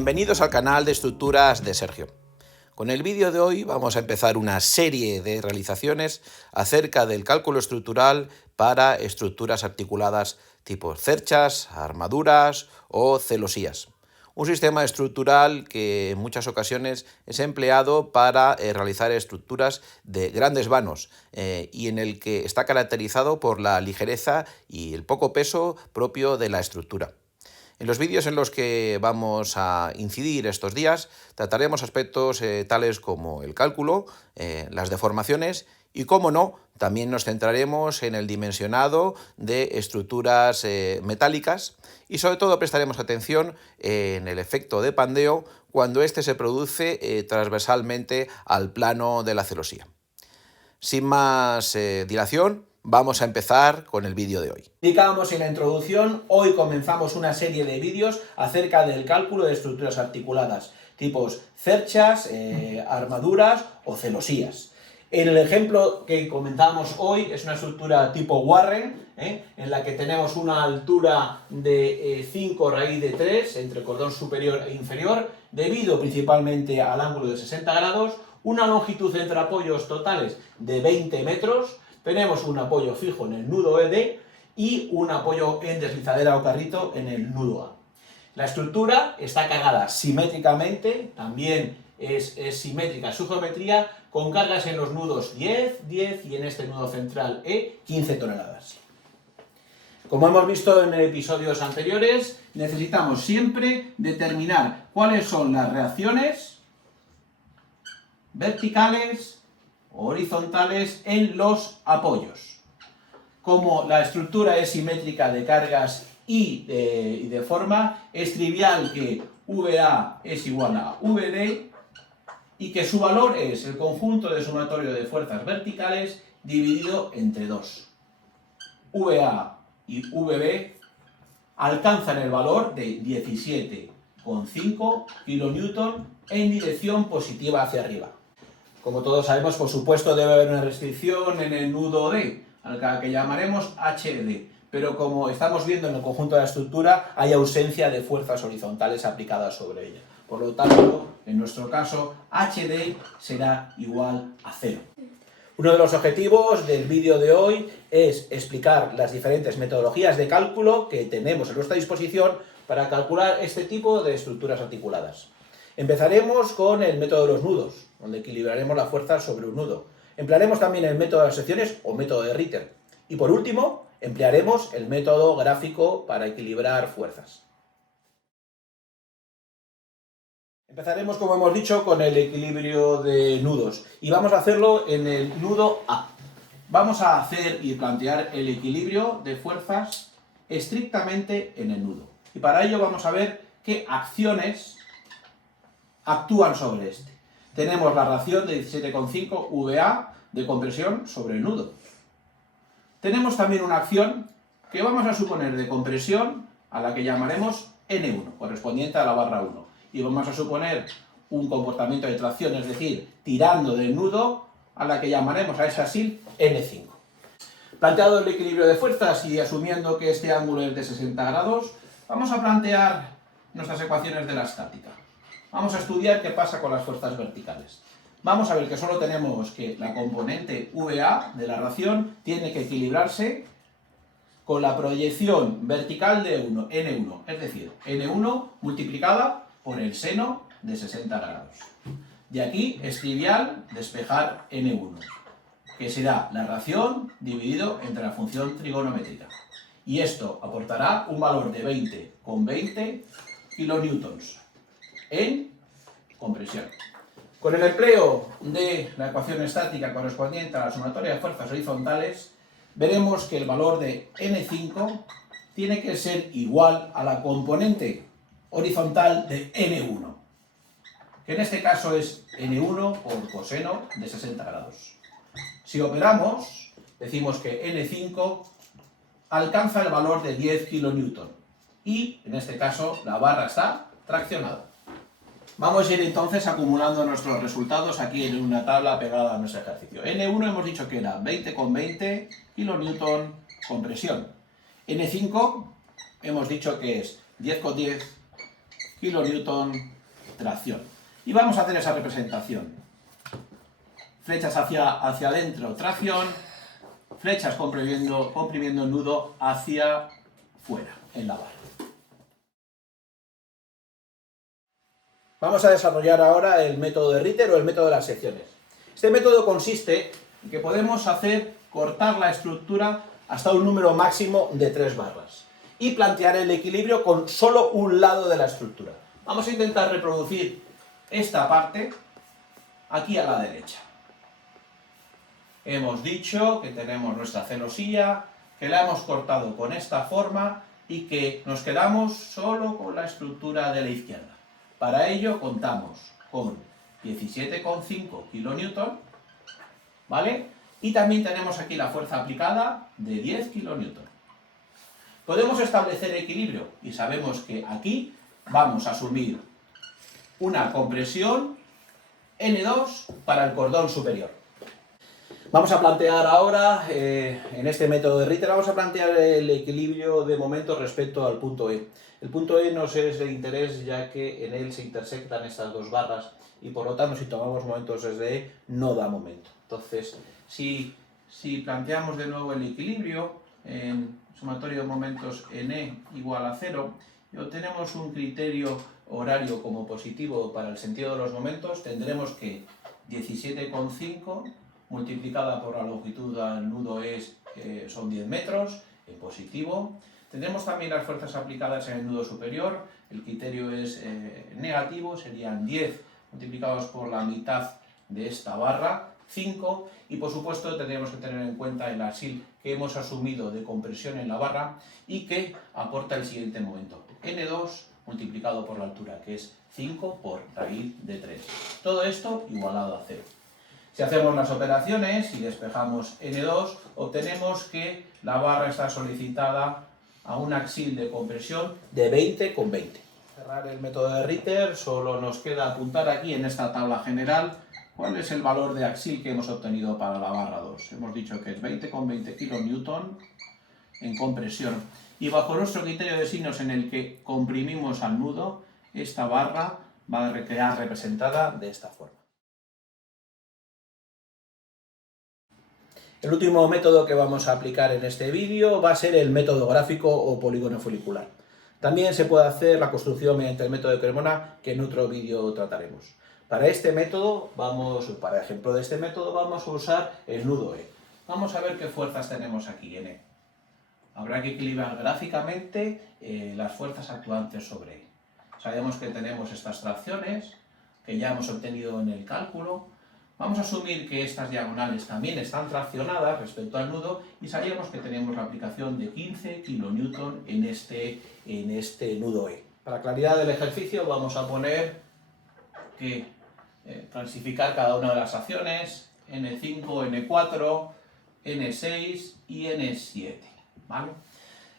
Bienvenidos al canal de estructuras de Sergio. Con el vídeo de hoy vamos a empezar una serie de realizaciones acerca del cálculo estructural para estructuras articuladas tipo cerchas, armaduras o celosías. Un sistema estructural que en muchas ocasiones es empleado para realizar estructuras de grandes vanos y en el que está caracterizado por la ligereza y el poco peso propio de la estructura. En los vídeos en los que vamos a incidir estos días trataremos aspectos tales como el cálculo, las deformaciones y, cómo no, también nos centraremos en el dimensionado de estructuras metálicas y sobre todo prestaremos atención en el efecto de pandeo cuando éste se produce transversalmente al plano de la celosía. Sin más dilación, vamos a empezar con el vídeo de hoy. Indicábamos en la introducción, hoy comenzamos una serie de vídeos acerca del cálculo de estructuras articuladas, tipos cerchas, armaduras o celosías. En el ejemplo que comentamos hoy es una estructura tipo Warren, en la que tenemos una altura de 5 raíz de 3 entre cordón superior e inferior, debido principalmente al ángulo de 60 grados, una longitud entre apoyos totales de 20 metros, tenemos un apoyo fijo en el nudo ED y un apoyo en deslizadera o carrito en el nudo A. La estructura está cargada simétricamente, también es simétrica su geometría, con cargas en los nudos 10, 10 y en este nudo central E 15 toneladas. Como hemos visto en episodios anteriores, necesitamos siempre determinar cuáles son las reacciones verticales o horizontales en los apoyos. Como la estructura es simétrica de cargas y de forma, es trivial que VA es igual a VD y que su valor es el conjunto de sumatorio de fuerzas verticales dividido entre 2. VA y VB alcanzan el valor de 17,5 kN en dirección positiva hacia arriba. Como todos sabemos, por supuesto, debe haber una restricción en el nudo D, al que llamaremos HD, pero como estamos viendo en el conjunto de la estructura, hay ausencia de fuerzas horizontales aplicadas sobre ella. Por lo tanto, en nuestro caso, HD será igual a 0. Uno de los objetivos del vídeo de hoy es explicar las diferentes metodologías de cálculo que tenemos a nuestra disposición para calcular este tipo de estructuras articuladas. Empezaremos con el método de los nudos, donde equilibraremos la fuerza sobre un nudo. Emplearemos también el método de las secciones o método de Ritter. Y por último, emplearemos el método gráfico para equilibrar fuerzas. Empezaremos, como hemos dicho, con el equilibrio de nudos. Y vamos a hacerlo en el nudo A. Vamos a hacer y plantear el equilibrio de fuerzas estrictamente en el nudo. Y para ello vamos a ver qué acciones actúan sobre este. Tenemos la reacción de 17,5 VA de compresión sobre el nudo. Tenemos también una acción que vamos a suponer de compresión a la que llamaremos N1, correspondiente a la barra 1. Y vamos a suponer un comportamiento de tracción, es decir, tirando del nudo, a la que llamaremos a esa SIL N5. Planteado el equilibrio de fuerzas y asumiendo que este ángulo es de 60 grados, vamos a plantear nuestras ecuaciones de la estática. Vamos a estudiar qué pasa con las fuerzas verticales. Vamos a ver que solo tenemos que la componente VA de la reacción tiene que equilibrarse con la proyección vertical de N1, es decir, N1 multiplicada por el seno de 60 grados. De aquí es trivial despejar N1, que será la reacción dividido entre la función trigonométrica. Y esto aportará un valor de 20,20 kilonewtons en compresión. Con el empleo de la ecuación estática correspondiente a la sumatoria de fuerzas horizontales, veremos que el valor de N5 tiene que ser igual a la componente horizontal de N1, que en este caso es N1 por coseno de 60 grados. Si operamos, decimos que N5 alcanza el valor de 10 kN y, en este caso, la barra está traccionada. Vamos a ir entonces acumulando nuestros resultados aquí en una tabla pegada a nuestro ejercicio. N1 hemos dicho que era 20,20 kN compresión. N5 hemos dicho que es 10,10 kilonewton tracción. Y vamos a hacer esa representación. Flechas hacia adentro, tracción, flechas comprimiendo el nudo hacia fuera, en la barra. Vamos a desarrollar ahora el método de Ritter o el método de las secciones. Este método consiste en que podemos cortar la estructura hasta un número máximo de 3 barras y plantear el equilibrio con solo un lado de la estructura. Vamos a intentar reproducir esta parte aquí a la derecha. Hemos dicho que tenemos nuestra celosía, que la hemos cortado con esta forma y que nos quedamos solo con la estructura de la izquierda. Para ello contamos con 17,5 kN, ¿vale? Y también tenemos aquí la fuerza aplicada de 10 kN. Podemos establecer equilibrio y sabemos que aquí vamos a asumir una compresión N2 para el cordón superior. Vamos a plantear ahora, en este método de Ritter, vamos a plantear el equilibrio de momentos respecto al punto E. El punto E nos es de interés ya que en él se intersectan estas dos barras y por lo tanto si tomamos momentos desde E no da momento. Entonces, si planteamos de nuevo el equilibrio en sumatorio de momentos en E igual a 0 y obtenemos un criterio horario como positivo para el sentido de los momentos, tendremos que 17,5 multiplicada por la longitud del nudo son 10 metros, en positivo. Tendremos también las fuerzas aplicadas en el nudo superior, el criterio es negativo, serían 10 multiplicados por la mitad de esta barra, 5, y por supuesto tendremos que tener en cuenta el axil que hemos asumido de compresión en la barra y que aporta el siguiente momento, N2 multiplicado por la altura, que es 5 por raíz de 3. Todo esto igualado a 0. Si hacemos las operaciones y despejamos N2, obtenemos que la barra está solicitada a un axil de compresión de 20 con 20. Para cerrar el método de Ritter, solo nos queda apuntar aquí en esta tabla general cuál es el valor de axil que hemos obtenido para la barra 2. Hemos dicho que es 20 con 20 kN en compresión. Y bajo nuestro criterio de signos en el que comprimimos al nudo, esta barra va a quedar representada de esta forma. El último método que vamos a aplicar en este vídeo va a ser el método gráfico o polígono folicular. También se puede hacer la construcción mediante el método de Cremona, que en otro vídeo trataremos. Para este método, para ejemplo de este método, vamos a usar el nudo E. Vamos a ver qué fuerzas tenemos aquí en E. Habrá que equilibrar gráficamente las fuerzas actuantes sobre E. Sabemos que tenemos estas tracciones, que ya hemos obtenido en el cálculo. Vamos a asumir que estas diagonales también están traccionadas respecto al nudo y sabíamos que tenemos la aplicación de 15 kN en este nudo E. Para claridad del ejercicio vamos a poner que clasificar cada una de las acciones, N5, N4, N6 y N7. ¿Vale?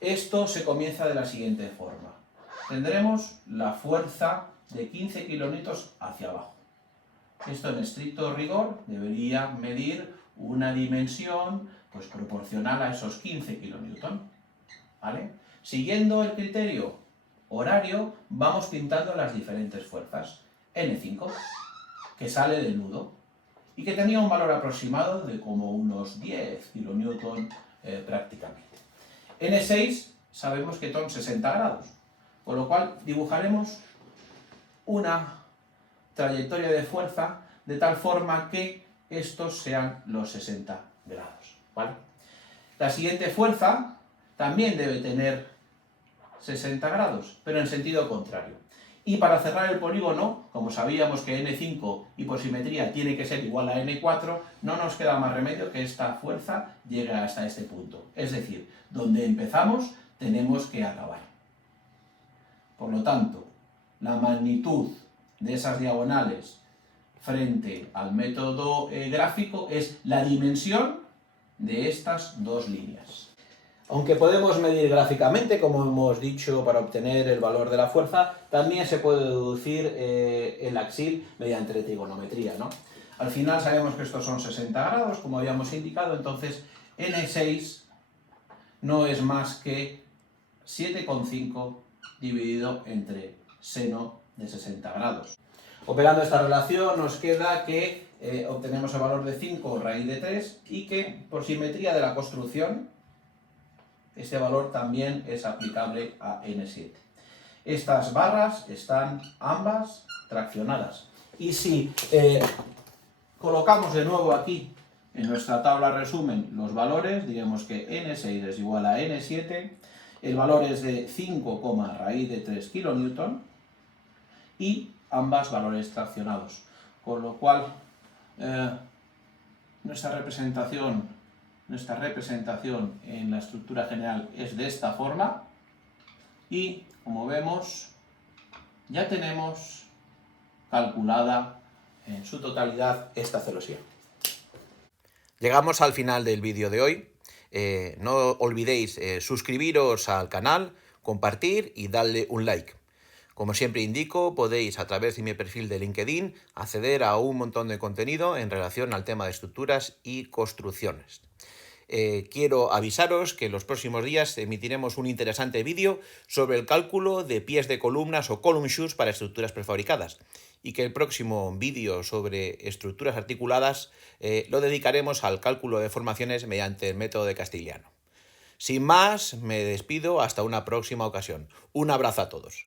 Esto se comienza de la siguiente forma. Tendremos la fuerza de 15 kN hacia abajo. Esto en estricto rigor debería medir una dimensión pues, proporcional a esos 15 kN. ¿Vale? Siguiendo el criterio horario, vamos pintando las diferentes fuerzas. N5, que sale del nudo, y que tenía un valor aproximado de como unos 10 kN prácticamente. N6 sabemos que son 60 grados, con lo cual dibujaremos una trayectoria de fuerza de tal forma que estos sean los 60 grados. ¿Vale? La siguiente fuerza también debe tener 60 grados, pero en sentido contrario. Y para cerrar el polígono, como sabíamos que N5 y por simetría tiene que ser igual a N4, no nos queda más remedio que esta fuerza llegue hasta este punto. Es decir, donde empezamos tenemos que acabar. Por lo tanto, la magnitud de esas diagonales frente al método gráfico es la dimensión de estas dos líneas. Aunque podemos medir gráficamente, como hemos dicho, para obtener el valor de la fuerza, también se puede deducir el axil mediante trigonometría, ¿no? Al final sabemos que estos son 60 grados, como habíamos indicado, entonces N6 no es más que 7,5 dividido entre seno de 60 grados. Operando esta relación nos queda que obtenemos el valor de 5 raíz de 3 y que por simetría de la construcción este valor también es aplicable a n7. Estas barras están ambas traccionadas. Y si colocamos de nuevo aquí en nuestra tabla resumen los valores, diremos que n6 es igual a n7, el valor es de 5, raíz de 3 kN y ambas valores traccionados. Con lo cual, nuestra representación en la estructura general es de esta forma y, como vemos, ya tenemos calculada en su totalidad esta celosía. Llegamos al final del vídeo de hoy. No olvidéis suscribiros al canal, compartir y darle un like. Como siempre indico, podéis a través de mi perfil de LinkedIn acceder a un montón de contenido en relación al tema de estructuras y construcciones. Quiero avisaros que en los próximos días emitiremos un interesante vídeo sobre el cálculo de pies de columnas o column shoes para estructuras prefabricadas y que el próximo vídeo sobre estructuras articuladas lo dedicaremos al cálculo de formaciones mediante el método de Castigliano. Sin más, me despido hasta una próxima ocasión. Un abrazo a todos.